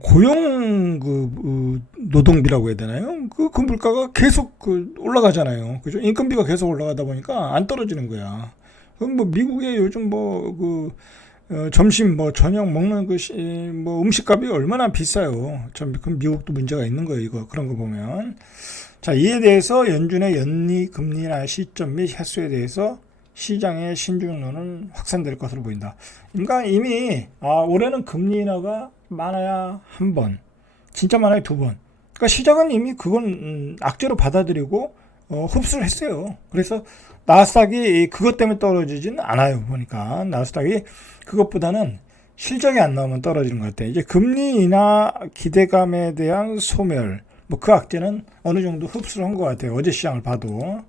고용 노동비라고 해야 되나요? 그 물가가 계속 올라가잖아요. 그죠? 인건비가 계속 올라가다 보니까 안 떨어지는 거야. 그럼 뭐 미국에 요즘 점심 저녁 먹는 음식값이 얼마나 비싸요. 참 그럼 미국도 문제가 있는 거예요. 이거 그런 거 보면. 자, 이에 대해서 연준의 연리 금리나 시점 및 횟수에 대해서 시장의 신중론은 확산될 것으로 보인다. 그러니까 이미 올해는 금리 인하가 많아야 한 번, 진짜 많아야 두 번. 그러니까 시장은 이미 그건 악재로 받아들이고 흡수를 했어요. 그래서 나스닥이 그것 때문에 떨어지지는 않아요. 보니까 나스닥이 그것보다는 실적이 안 나오면 떨어지는 것 같아요. 이제 금리 인하 기대감에 대한 소멸, 그 악재는 어느 정도 흡수를 한 것 같아요. 어제 시장을 봐도.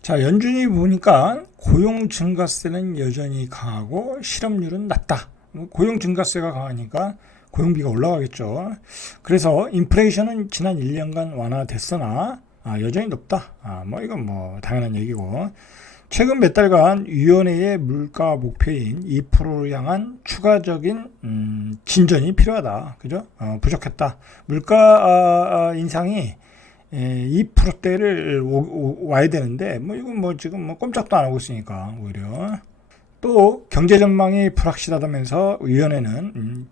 자, 연준이 보니까 고용 증가세는 여전히 강하고 실업률은 낮다. 고용 증가세가 강하니까 고용비가 올라가겠죠. 그래서 인플레이션은 지난 1년간 완화됐으나 여전히 높다. 이건 당연한 얘기고. 최근 몇 달간 위원회의 물가 목표인 2%를 향한 추가적인 진전이 필요하다. 그죠? 부족했다. 물가 인상이 2%대를 와야 되는데 이건 지금 꼼짝도 안 하고 있으니까 오히려. 또 경제 전망이 불확실하다면서 위원회는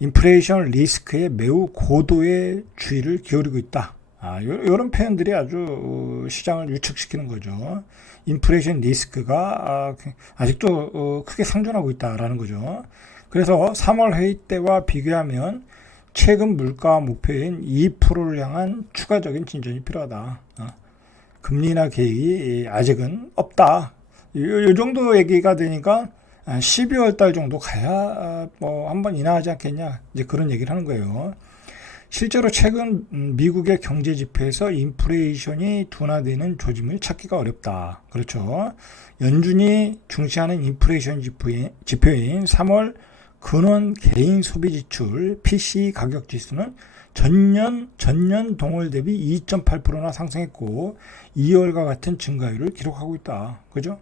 인플레이션 리스크에 매우 고도의 주의를 기울이고 있다. 이런 표현들이 아주 시장을 유축시키는 거죠. 인플레이션 리스크가 아직도 크게 상존하고 있다라는 거죠. 그래서 3월 회의 때와 비교하면 최근 물가 목표인 2%를 향한 추가적인 진전이 필요하다. 금리 인하 계획이 아직은 없다. 이 정도 얘기가 되니까 12월 달 정도 가야 한번 인하하지 않겠냐, 이제 그런 얘기를 하는 거예요. 실제로 최근 미국의 경제 지표에서 인플레이션이 둔화되는 조짐을 찾기가 어렵다. 그렇죠. 연준이 중시하는 인플레이션 지표인 3월 근원 개인 소비 지출 PCE 가격 지수는 전년 동월 대비 2.8%나 상승했고 2월과 같은 증가율을 기록하고 있다. 그죠?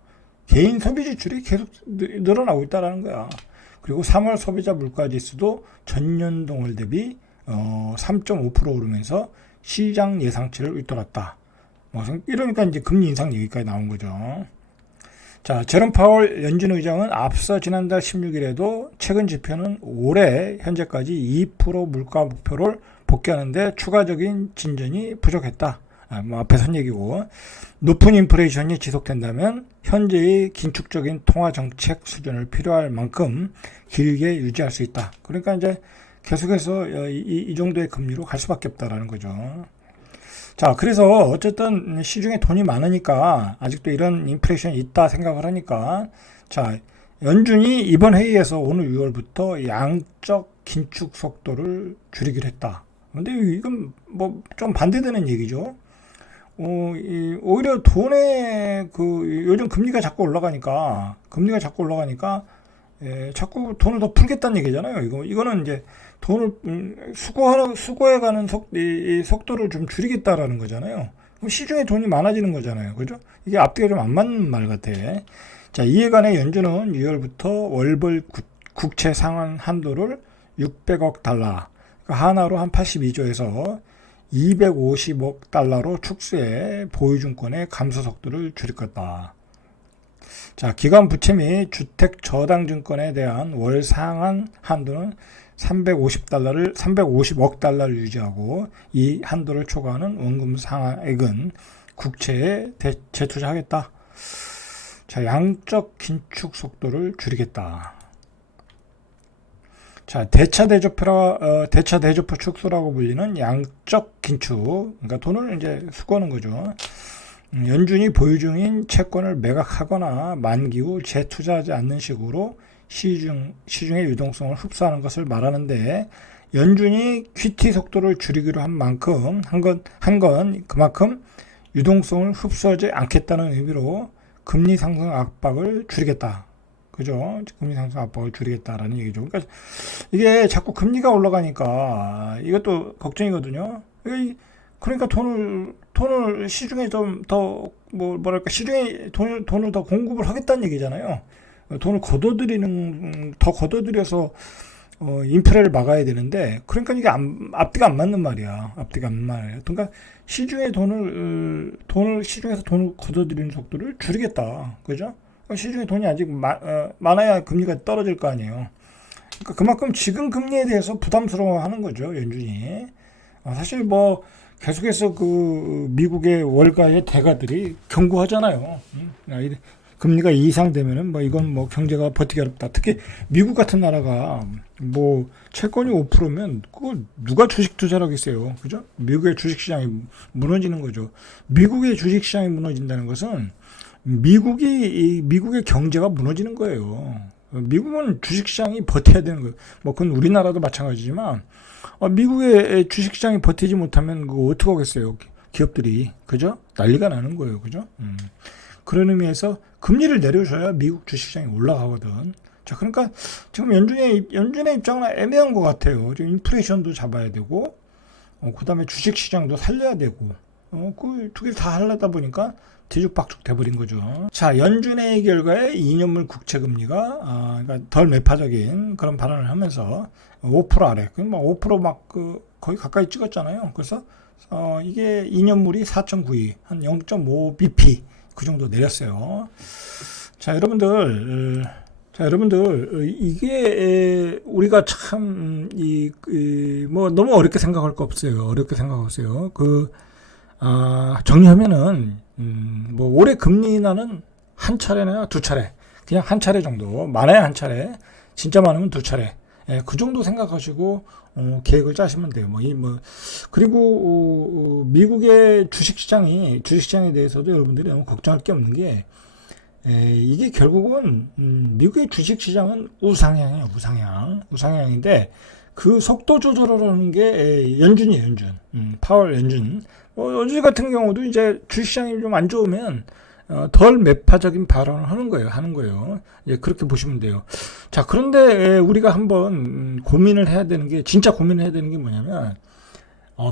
개인 소비 지출이 계속 늘어나고 있다는 거야. 그리고 3월 소비자 물가 지수도 전년 동월 대비 3.5% 오르면서 시장 예상치를 윗돌았다. 이러니까 이제 금리 인상 얘기까지 나온 거죠. 자, 제롬 파월 연준 의장은 앞서 지난달 16일에도 최근 지표는 올해 현재까지 2% 물가 목표를 복귀하는데 추가적인 진전이 부족했다. 앞에 선 얘기고, 높은 인플레이션이 지속된다면 현재의 긴축적인 통화 정책 수준을 필요할 만큼 길게 유지할 수 있다. 그러니까 이제 계속해서 이 정도의 금리로 갈 수밖에 없다라는 거죠. 자, 그래서 어쨌든 시중에 돈이 많으니까 아직도 이런 인플레이션이 있다 생각을 하니까, 자, 연준이 이번 회의에서 오늘 6월부터 양적 긴축 속도를 줄이기로 했다. 근데 이건 좀 반대되는 얘기죠. 오히려 돈에 요즘 금리가 자꾸 올라가니까 자꾸 돈을 더 풀겠다는 얘기잖아요. 이거는 이제 돈을 수거해가는 속도를 좀 줄이겠다라는 거잖아요. 그럼 시중에 돈이 많아지는 거잖아요. 그죠? 이게 앞뒤가 좀 안 맞는 말 같아. 자, 이에 관해 연준은 6월부터 월별 국채 상환 한도를 600억 달러, 그러니까 하나로 한 82조에서 250억 달러로 축소해 보유증권의 감소 속도를 줄일 거다. 자, 기관 부채 및 주택 저당 증권에 대한 월 상한 한도는 350억 달러를 유지하고, 이 한도를 초과하는 원금 상환액은 국채에 재투자하겠다. 자, 양적 긴축 속도를 줄이겠다. 자, 대차 대조표 축소라고 불리는 양적 긴축, 그러니까 돈을 이제 수거하는 거죠. 연준이 보유 중인 채권을 매각하거나 만기 후 재투자하지 않는 식으로 시중의 유동성을 흡수하는 것을 말하는데, 연준이 QT 속도를 줄이기로 한 건 그만큼 유동성을 흡수하지 않겠다는 의미로 금리 상승 압박을 줄이겠다. 그죠? 금리 상승 압박을 줄이겠다라는 얘기죠. 그러니까 이게 자꾸 금리가 올라가니까 이것도 걱정이거든요. 그러니까 돈을 시중에 좀 더 시중에 돈을 더 공급을 하겠다는 얘기잖아요. 돈을 더 걷어들여서 인플레를 막아야 되는데, 그러니까 이게 앞뒤가 안 맞는 말이야. 앞뒤가 안 맞아요. 그러니까 시중에서 돈을 걷어들이는 속도를 줄이겠다. 그죠? 그러니까 시중에 돈이 아직 많아야 금리가 떨어질 거 아니에요. 그러니까 그만큼 지금 금리에 대해서 부담스러워하는 거죠, 연준이. 사실 뭐 계속해서 그 미국의 월가의 대가들이 경고하잖아요. 금리가 이상되면은 뭐 이건 뭐 경제가 버티기 어렵다. 특히 미국 같은 나라가 뭐 채권이 5%면 그걸 누가 주식 투자를 하겠어요. 그죠? 미국의 주식 시장이 무너지는 거죠. 미국의 주식 시장이 무너진다는 것은 미국의 경제가 무너지는 거예요. 미국은 주식 시장이 버텨야 되는 거예요. 뭐 그건 우리나라도 마찬가지지만 미국의 주식 시장이 버티지 못하면 그거 어떻게 하겠어요? 기업들이. 그죠? 난리가 나는 거예요. 그죠? 그런 의미에서 금리를 내려줘야 미국 주식시장이 올라가거든. 자, 그러니까 지금 연준의 입장은 애매한 것 같아요. 지금 인플레이션도 잡아야 되고, 그 다음에 주식시장도 살려야 되고, 그 두 개 다 하려다 보니까 뒤죽박죽 돼버린 거죠. 자, 연준의 결과에 2년물 국채금리가 그러니까 덜 매파적인 그런 발언을 하면서 5% 아래, 막5%막 거의 가까이 찍었잖아요. 그래서 이게 2년물이 4.92, 한 0.5 bp 그 정도 내렸어요. 자, 여러분들, 이게 우리가 참 뭐 너무 어렵게 생각할 거 없어요. 어렵게 생각하세요. 정리하면은 뭐 올해 금리 인하는 한 차례나 두 차례, 그냥 한 차례 정도, 많아야 한 차례, 진짜 많으면 두 차례. 그 정도 생각하시고 계획을 짜시면 돼요. 그리고 미국의 주식시장에 대해서도 여러분들이 너무 걱정할 게 없는 게 이게 결국은 미국의 주식시장은 우상향이에요. 우상향인데 그 속도 조절을 하는 게 연준이에요. 파월 연준. 연준 같은 경우도 이제 주식시장이 좀 안 좋으면 덜 매파적인 발언을 하는 거예요. 예, 그렇게 보시면 돼요. 자, 그런데 우리가 한번 진짜 고민을 해야 되는 게 뭐냐면,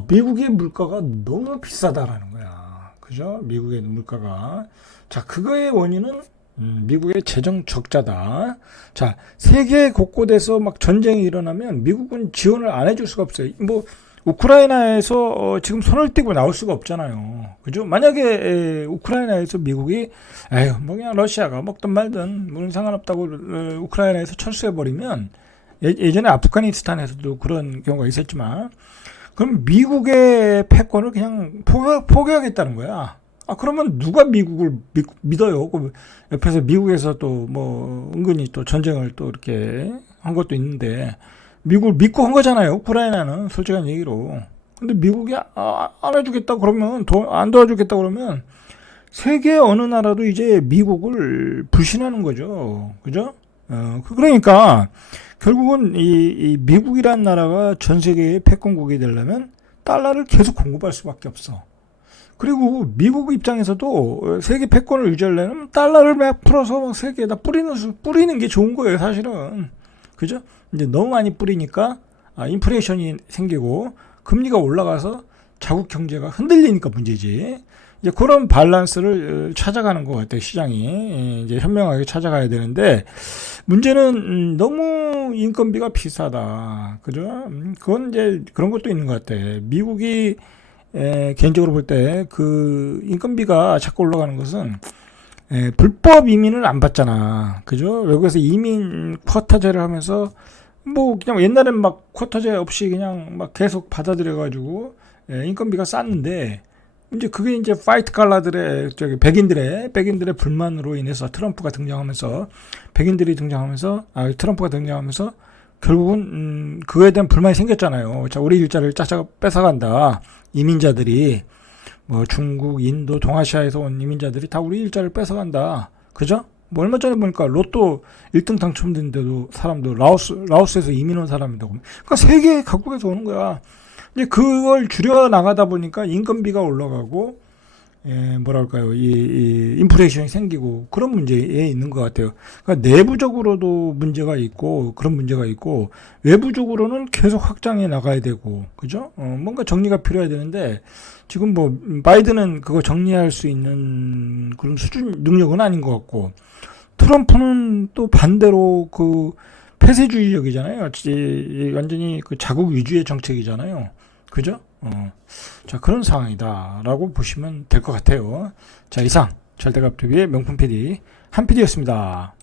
미국의 물가가 너무 비싸다라는 거야. 그죠? 미국의 물가가. 자, 그거의 원인은 미국의 재정 적자다. 자, 세계 곳곳에서 막 전쟁이 일어나면 미국은 지원을 안 해줄 수가 없어요. 뭐, 우크라이나에서 지금 손을 떼고 나올 수가 없잖아요. 그죠? 만약에 우크라이나에서 미국이 뭐 그냥 러시아가 먹든 말든 뭐 상관없다고 우크라이나에서 철수해버리면 예전에 아프가니스탄에서도 그런 경우가 있었지만 그럼 미국의 패권을 그냥 포기하겠다는 거야. 그러면 누가 미국을 믿어요? 옆에서 미국에서 또 뭐 은근히 또 전쟁을 또 이렇게 한 것도 있는데 미국을 믿고 한 거잖아요. 우크라이나는 솔직한 얘기로. 근데 미국이 안 해주겠다 그러면 안 도와주겠다 그러면 세계 어느 나라도 이제 미국을 불신하는 거죠. 그죠? 그러니까 결국은 이 미국이란 나라가 전 세계의 패권국이 되려면 달러를 계속 공급할 수밖에 없어. 그리고 미국 입장에서도 세계 패권을 유지하려면 달러를 막 풀어서 막 세계에다 뿌리는 게 좋은 거예요, 사실은. 그죠? 이제 너무 많이 뿌리니까 인플레이션이 생기고 금리가 올라가서 자국 경제가 흔들리니까 문제지. 이제 그런 밸런스를 찾아가는 것 같아요. 시장이 이제 현명하게 찾아가야 되는데 문제는 너무 인건비가 비싸다. 그죠? 그건 이제 그런 것도 있는 것 같아. 미국이 개인적으로 볼 때 그 인건비가 자꾸 올라가는 것은 불법 이민을 안 받잖아. 그죠? 외국에서 이민 쿼터제를 하면서 뭐 그냥 옛날엔 막 쿼터제 없이 그냥 막 계속 받아들여가지고 인건비가 쌌는데 이제 그게 이제 화이트 칼라들의 백인들의 불만으로 인해서 트럼프가 등장하면서 트럼프가 등장하면서 결국은 그거에 대한 불만이 생겼잖아요. 자, 우리 일자리를 짝짝 뺏어간다. 이민자들이 뭐 중국, 인도, 동아시아에서 온 이민자들이 다 우리 일자리를 뺏어간다. 그죠? 뭐 얼마 전에 보니까 로또 1등 당첨된데도 사람도 라오스에서 이민 온 사람이라고. 그러니까 세계 각국에서 오는 거야. 이제 그걸 줄여 나가다 보니까 인건비가 올라가고 뭐랄까요, 이 인플레이션이 생기고 그런 문제에 있는 것 같아요. 그러니까 내부적으로도 문제가 있고 그런 문제가 있고 외부적으로는 계속 확장해 나가야 되고, 그죠? 뭔가 정리가 필요해야 되는데 지금 뭐 바이든은 그거 정리할 수 있는 그런 수준 능력은 아닌 것 같고 트럼프는 또 반대로 그 폐쇄주의적이잖아요. 완전히 그 자국 위주의 정책이잖아요. 그죠? 자, 그런 상황이다라고 보시면 될 것 같아요. 자, 이상 절대값TV의 명품 PD 한 PD였습니다.